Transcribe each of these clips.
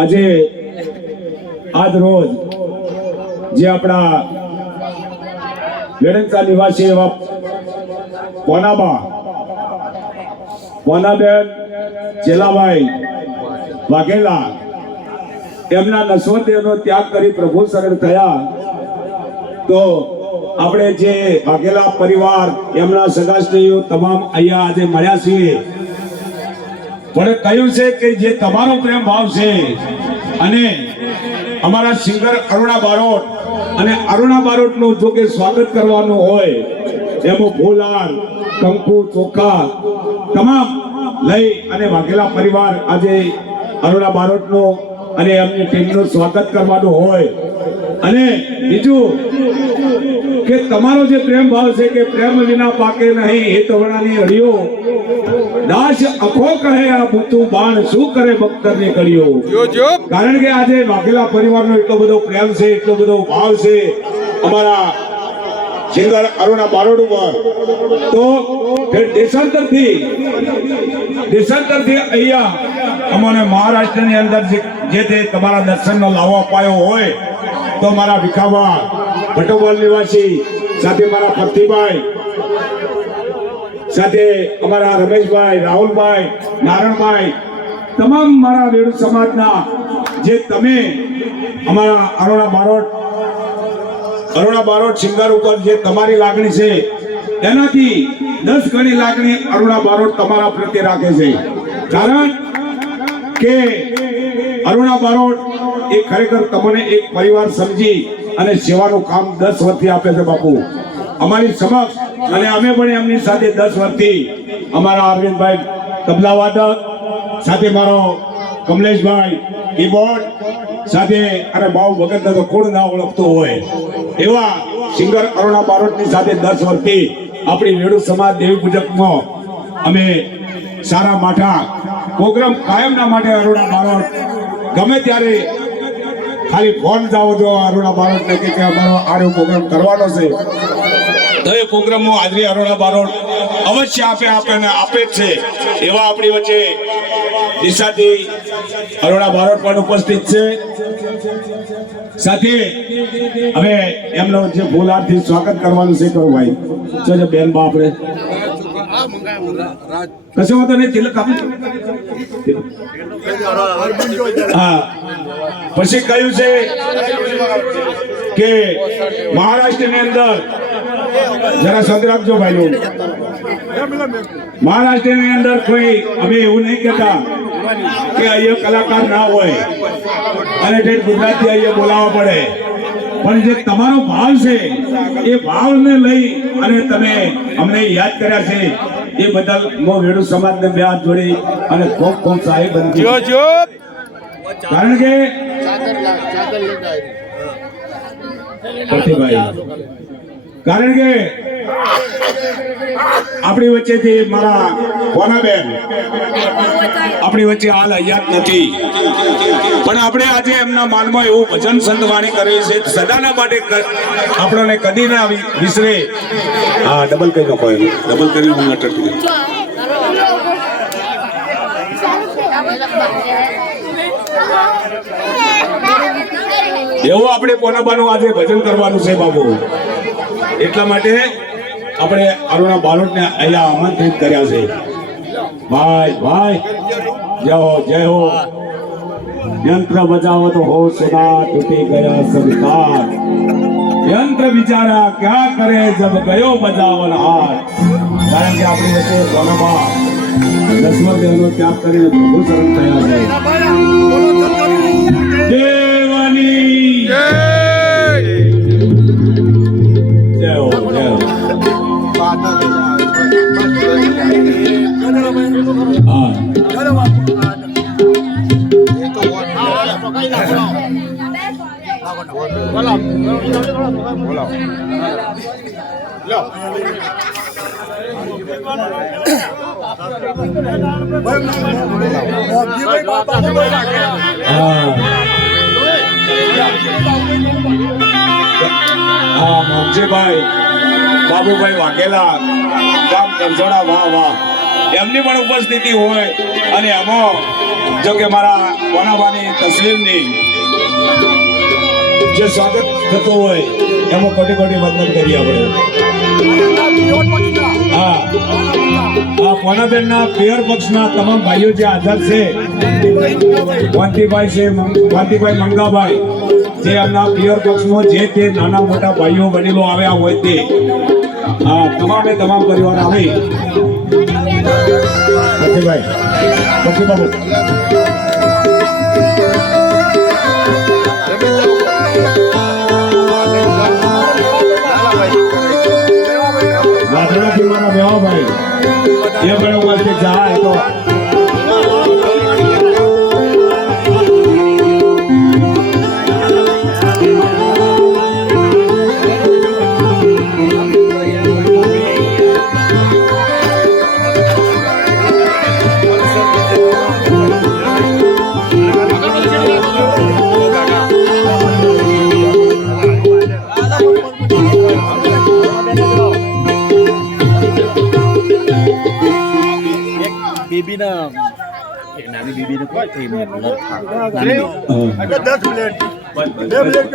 આજે આજ રોજ જે આપણા વેડંતા નિવાસી એવા પોનાબેન જેલાભાઈ વાઘેલા એમના નસવતેનો ત્યાગ કરી પ્રભુ શરણ થયા, તો આપણે જે વાઘેલા પરિવાર એમના સગાસ્ત્રીઓ તમામ અહીંયા આજે મળ્યા છીએ, પણ કહ્યું છે કે જે તમારો પ્રેમ ભાવ છે અને અમારા સિંગર અરુણા બારોટ અને અરુણા બારોટનું જો કે સ્વાગત કરવાનું હોય એમાં ફૂલહાર, કંકુ, ચોખા તમામ લઈ અને વાઘેલા પરિવાર આજે અરુણા બારોટનો અને એમની ટીમનું સ્વાગત કરવાનું હોય, અને બીજું કે તમારો જે પ્રેમ ભાવ છે કે પ્રેમ વિના પાકે નહીં એ તવણાની હરિયો દાસ અખો કહે આ ભૂતું બાણ શું કરે ભક્તરની કળીઓ. કારણ કે આજે વાઘેલા પરિવારનો એટલો બધો પ્રેમ છે, એટલો બધો ભાવ છે અમારા સિંગર અરુણા બારોટ ઉપર, તો દેશાંતરથી અહીંયા અમને મહારાષ્ટ્રની અંદર જે તે તમારા દર્શનનો લાવો અપાયો હોય તો મારા વિખાવા ભટોબલ નિવાસી સાથે મારા પતિભાઈ સાથે અમારા રમેશભાઈ, રાહુલભાઈ, નારણભાઈ, તમામ મારા વેડુ સમાજના જે તમે અમારા અરુણા બારોટ સિંગર ઉપર જે તમારી લાગણી છે એનાથી 10 ગણી લાગણી અરુણા બારોટ તમારા પ્રત્યે રાખે છે. કારણ કે અરુણા બારોટ એ ખરેખર તમને એક પરિવાર સમજી અને સેવાનું કામ 10 વર્ષથી આપે છે બાપુ અમારી સમક્ષ, અને અમે પણ એમની સાથે 10 વર્ષથી અમારા અરવિંદભાઈ તબલા વાદક સાથે મારો કમલેશભાઈ કીબોર્ડ સાથે, અને ભાવ વગર તો કોણ ના ઓળખતો હોય એવા સિંગર અરુણા બારોટની સાથે 10 વર્ષથી આપણી વેડુ સમાજ દેવી પૂજકમાં અમે સારા માઠા પ્રોગ્રામ કાયમના માટે અરુણા બારોટ ગમે ત્યારે ખાલી ફોન જાઓ જો અરુણા બારોટ ને કે અમારો આરો પ્રોગ્રામ કરવાનો છે તો એ પ્રોગ્રામમાં હાજરી અરુણા બારોટ અવશ્ય આપે જ છે. એવા આપણી વચ્ચે દિશાથી અરુણા બારોટ પણ ઉપસ્થિત છે. સાથે હવે એમનો જે ફૂલહારથી સ્વાગત કરવાનું છે કરો ભાઈ જો બેન બા આપણે કશો વાંધો નહીં તિલક આપી. હા, પછી કહ્યું છે કે મહારાષ્ટ્રની અંદર જરા સદ રાખજો ભાઈઓ, મહારાષ્ટ્રની અંદર કોઈ અમે એવું નહીં કહેતા કે અહીંયા કલાકાર ના હોય અને ગુજરાતી અહીંયા બોલાવવા પડે, પણ જે તમારો ભાવ છે એ ભાવને લઈ અને તમે અમને યાદ કર્યા છે એ બદલ હું વેડુ સમાજને બે હાથ જોડી અને ખૂબ ખૂબ સાહેબ બનતી. કારણ કે કારણ કે આપણી વચ્ચેથી મારા કોનાબેન આપણી વચ્ચે હાલ હયાત નથી, પણ આપણે આજે એમના માનમાં એવું ભજન સંતવાણી કરી છે સદાના માટે આપણને કદી ના વિસરે. હા, ડબલ કરી નાખો, ડબલ કરી હું અટકી એવું આપણે પોનાબાનું આજે ભજન કરવાનું છે બાબુ. એટલા માટે આપણે અરુણા બારોટને અહીંયા આમંત્રિત કર્યા છે. ભાઈ જય હો જય હો. यंत्र बजाओ तो हो सदा टूटी गया संसार, यंत्र बिचारा क्या करे जब गयो बजावन हार. कारण કે આપણી વચ્ચે કોનાબા દસમદેવનો ત્યાગ કરીને પ્રભુ શરણ થયા છે. દેવાની જય જય હો જય હો. હા મોગજીભાઈ બાબુભાઈ વાઘેલા ગામ કંસોડા વાહ વાહ એમની પણ ઉપસ્થિતિ હોય અને એમાં જો કે મારા કોનાબાની તસવીરની જે સ્વાગત થતું હોય એમાં કોટી કોટી વંદન કરીએ આપણે. હા, આ કોનાબેનના પિયર પક્ષના તમામ ભાઈઓ જે હાજર છે, વાંતીભાઈ મંગાભાઈ, જે એમના પિયર પક્ષમાં જે તે નાના મોટા ભાઈઓ વડીલો આવ્યા હોય તે તમામે તમામ પરિવાર આવી. ભાઈ બાબુ વાદળાથી મારા મેવાભાઈ એ બરાબર છે જાય તો નાની બીબીને કોઈ થઈ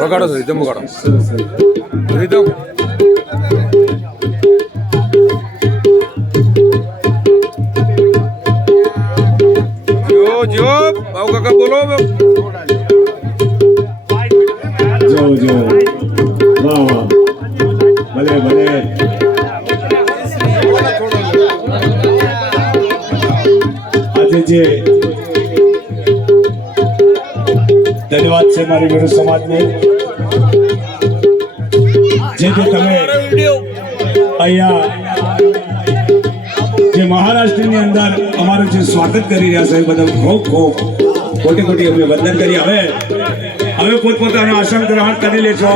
વગાડો છો રીધમ વગાડો રીધમ જો બાબુ કાકા બોલો જો વાહ વાહ ભલે ભલે. આજે જે ધન્યવાદ છે મારી વિરુ સમાજને, જે તમે અહીંયા જે મહારાષ્ટ્રની અંદર અમારું જે સ્વાગત કરી રહ્યા છો એ બદલ ખૂબ ખૂબ કોટી કોટી અમે વંદન કરી. હવે પોતપોતાનું આસન ગ્રહણ કરી લેશો,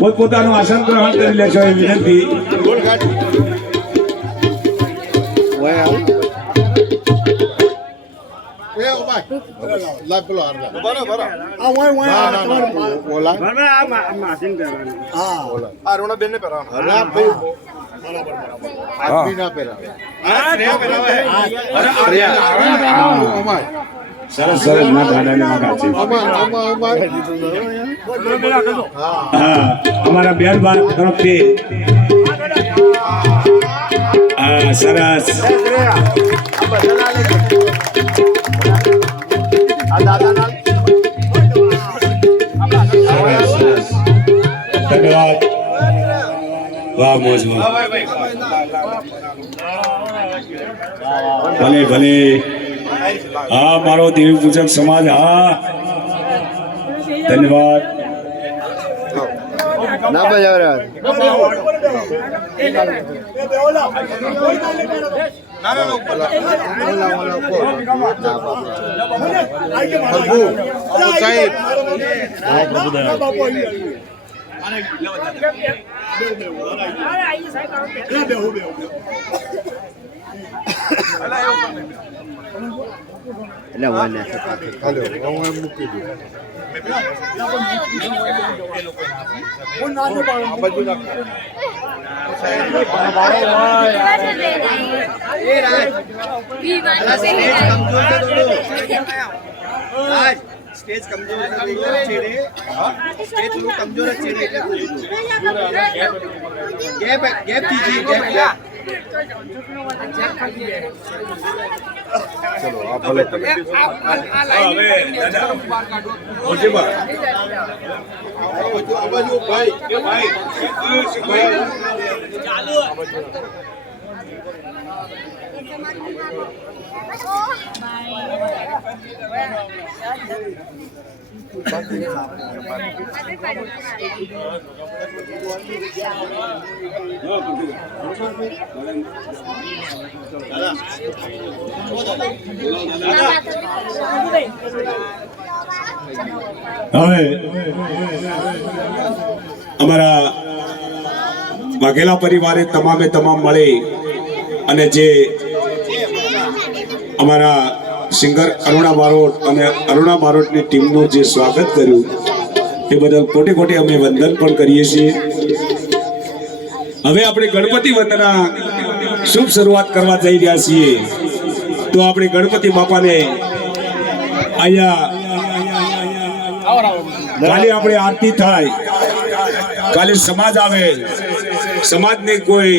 પોતપોતાનું આસન ગ્રહણ કરી લેશો એ વિનંતી. સરસ સરસ ના દાદાને અમારા બેન બાર તરફથી સરસ ધન્યવાદ. વાહ મોજમાં ભલે ભલે. હા મારો દેવી પૂજક સમાજ. હા ધન્યવાદ. ના બજાવ स्टेज कमजोर छेड़े स्टेज थोड़ा कमजोर छेड़े गैप गैप दीजिए गैप चलो आप भले ओके बा आवाज भाई चालू હવે અમારા વાઘેલા પરિવારે તમામે તમામ મળી અને જે અમારા સિંગર અરુણા બારોટ અને અરુણા બારોટની ટીમનું જે સ્વાગત કર્યું તે બદલ કોટી કોટી અમે વંદન પણ કરીએ છીએ. હવે આપણે ગણપતિ વંદના શુભ શરૂઆત કરવા જઈ રહ્યા છીએ. તો આપણે ગણપતિ બાપાને અહીંયા કાલે આપણે આરતી થાય, કાલે સમાજ આવે, સમાજની કોઈ